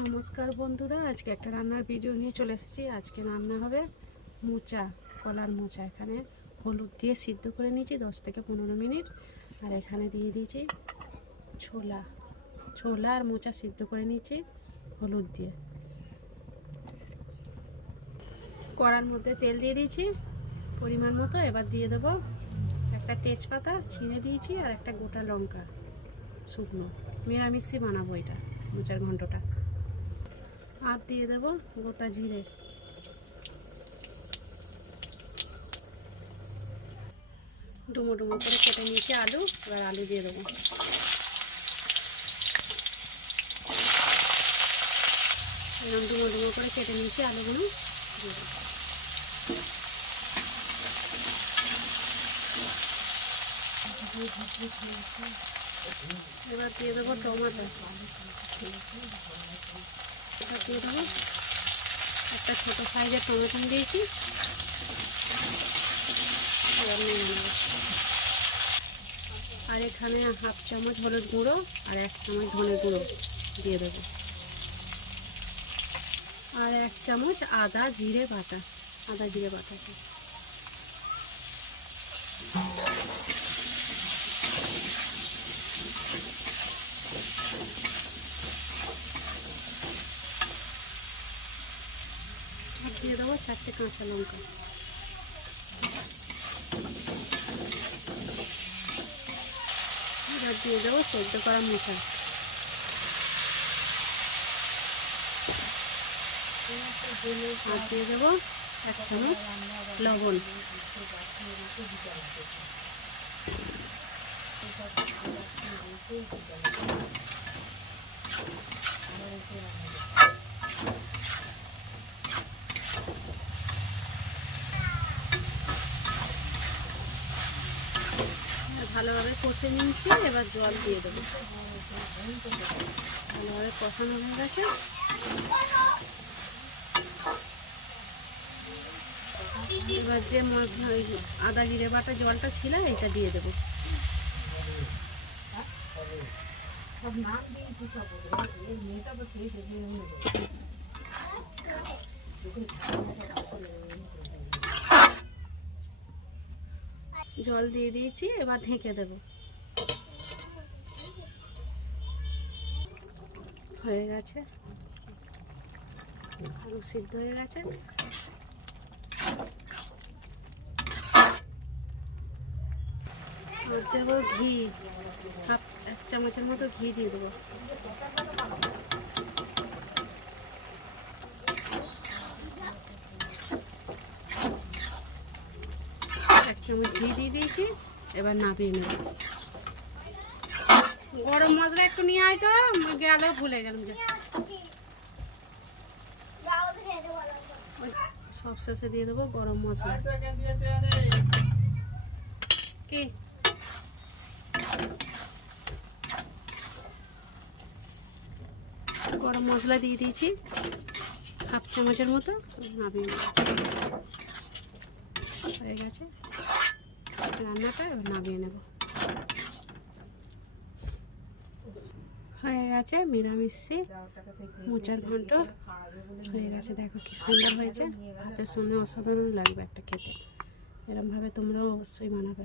নমস্কার বন্ধুরা, আজকে একটা রান্নার ভিডিও নিয়ে চলে এসেছি। আজকে রান্না হবে মোচা, কলার মোচা। এখানে হলুদ দিয়ে সিদ্ধ করে নিয়েছি 10 থেকে 15 মিনিট। আর এখানে দিয়ে দিয়েছি ছোলা আর মোচা সিদ্ধ করে নিয়েছি হলুদ দিয়ে। কড়ার মধ্যে তেল দিয়ে দিয়েছি পরিমাণ মতো। এবার দিয়ে দেবো একটা তেজপাতা ছিঁড়ে দিয়েছি আর একটা গোটা লঙ্কা শুকনো। নিরামিষই বানাবো এটা, মোচার ঘন্টটা। আর দিয়ে দেবো গোটা জিরে। ডুমো ডুমো করে কেটে নিয়েছি আলু। এবার আলু দিয়ে দেবো। এরকম ডুমো ডুমো করে কেটে নিয়েছি আলুগুলো দিয়ে দেবো। এবার দিয়ে দেবো টমেটো। এবার দিয়ে দেবো একটা ছোটো সাইজের টমেটো দিয়েছি। এবার নিয়ে নেব। আর এখানে হাফ চামচ হলুদ গুঁড়ো আর 1 চামচ ধনের গুঁড়ো দিয়ে দেবো। আর 1 চামচ আদা জিরে বাটা। আর দিয়ে দেবো 4টে কাঁচা লঙ্কা। এবার দিয়ে দেবো সেদ্ধ করা মোচা। আর দিয়ে দেবো 1 চামচ লবণ। ভালোভাবে কষে নিয়েছি। এবার জল দিয়ে দেবো। ভালোভাবে কষানো হয়ে গেছে। এবার যে মশলা আদা জিরে বাটা জলটা ছিল এটা দিয়ে দেবো। জল দিয়ে দিয়েছি। এবার ঢেকে দেব। হয়ে গেছে, আলু সিদ্ধ হয়ে গেছে। দেবো ঘি, 1 চামচের মতো ঘি দিয়ে দেবো। 1 চামচ ঘি দিয়ে দিয়েছি। এবার নামিয়ে নেব। গরম মশলা একটু নিয়ে আয় তো, গেল ভুলে গেলাম যে। সব শেষে দিয়ে দেবো গরম মশলা। কি গরম মশলা দিয়ে দিয়েছি 1/2 চামচের মতো। নামিয়ে নেব। হয়ে গেছে রান্নাটা। এবার নামিয়ে নেব। হয়ে গেছে নিরামিষি মোচার ঘন্ট হয়ে গেছে। দেখো কি সুন্দর হয়েছে, ভাতের সঙ্গে অসাধারণ লাগবে একটা খেতে। এরকমভাবে তোমরাও অবশ্যই বানাবে।